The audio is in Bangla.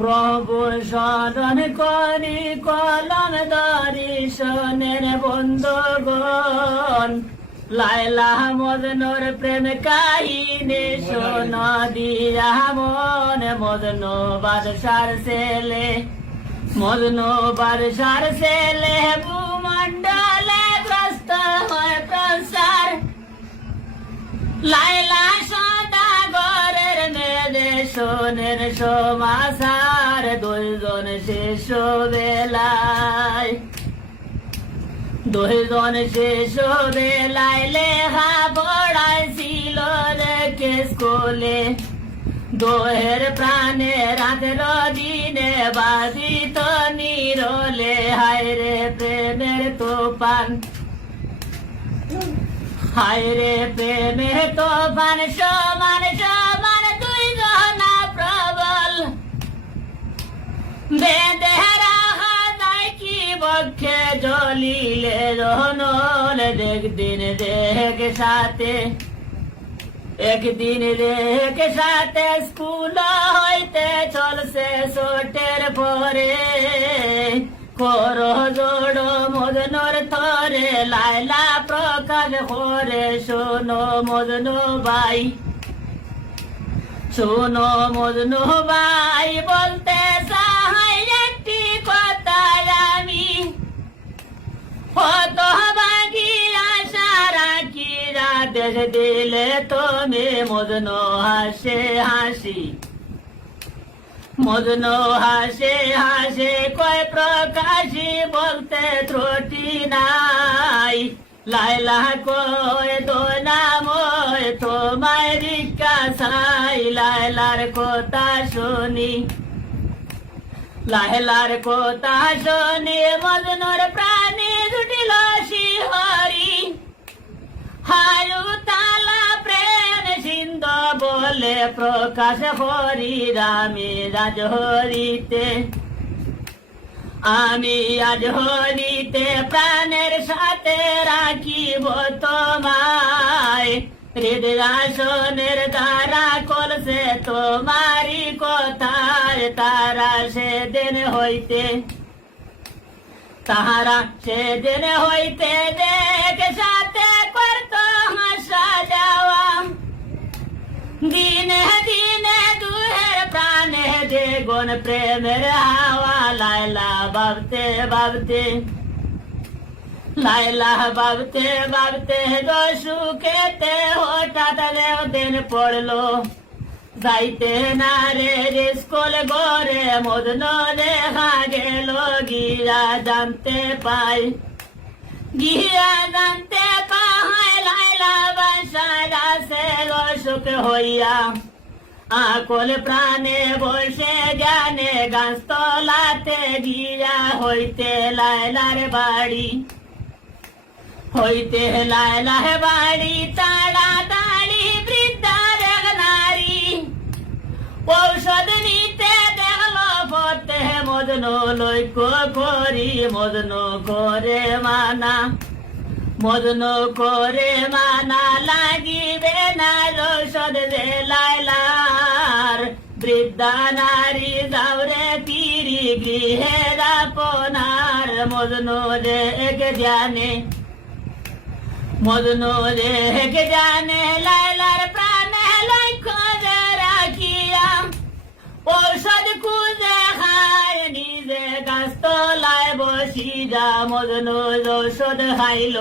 প্রভুর স্মরণ করি কলম ধরি শোনেন বন্ধুগণ, লায়লা মজনুর প্রেম কাহিনী শোন দিয়া মন। মজনু বাদশার ছেলে, মজনু বাদশার ছেলে, ভূমণ্ডলে গ্রস্ত হয় প্রসার। লায়লা সদাগরের মেয়ে শোনেন সমাচার, দুইজন শেষ বেলায়, দুইজন শেষ বেলায় লেখা পড়াইছিল রেখে স্কুলে। দোহের প্রাণে রাতের দিনে বাজিত নিরলে, হায়রে প্রেমের তোফান, হায়রে প্রেমের তোফান। সমান সমান দুইজনা প্রবল, বেঁধে রাখা যায় কি বক্ষে জ্বলিলে রহনল। একদিন দেখ সাথে, একদিন রেখ সাথে স্কুল হইতে চলছে ছোটের পরে। কর জোড় মজনুর থরে, লায়লা প্রকাশ করে শোনো মজনু ভাই, শোনো মজনু ভাই। বলতে চাই একটি কথা আমি, হতভাগী আশা রাখি দেশ দিলে তুমি। মজনু হাসে হাসি, মজনু হাসে হাসে কয় প্রকাশী বলতে ত্রুটি নাই। লায়লা কয় দোনাময় তোমায় রিক্কা চাই। লায়লার কথা শুনি, লায়লার কথা শুনি মজনুর প্রাণী জুটিল শিহরি। হায়ু তালা প্রেম সিন্ধ বলে প্রকাশ হরি রামে রাজ হরিতে। আমি আজ হরিতে প্রাণের সাথে রাখিব তোমায়। হৃদয়াসনের দ্বারা করছে তোমারি কথায়, তারা সেদিন হইতে, তাহারা সেদিন হইতে দেখ সাথে করত হাসা যাওয়া। দিনে দিনে দুহের প্রাণে দ্বিগুণ প্রেমের হাওয়া। লায়লা ভাবতে ভাবতে, লায়লা ভাবতে ভাবতে সুখেতে হঠাৎ দিন পড়লো। যাইতে না রে স্কুল ঘরে মজনু দেখা গেল গিয়া জানতে পাই, গিয়া জানতে পাই। লায়লা বাসায় আছে অসুখ হইয়া, আকুল প্রাণে বসে জ্ঞানে গাছতলাতে গিয়া। হইতে লায়লার বাড়ি, হইতে লায়লার বাড়ি তাড়াতাড়ি বৃদ্ধার এক নারী। ঔষধ নিতে দেখলো পথে মজনু লক্ষ্য করি। মজনু করে মানা, মজনু করে মানা লাগিবে না ঔষধ যে লায়লার। বৃদ্ধা নারী যাওরে ফিরি গৃহের আপনার। মজনু রেখ জানে, মজনু রেখ জানে লায়লার প্রাণে লক্ষ্য রাখিয়া। ঔষধ খুঁজে খায় নিজে গাছতলায় বসিয়া। মজনু ঔষধ খাইল,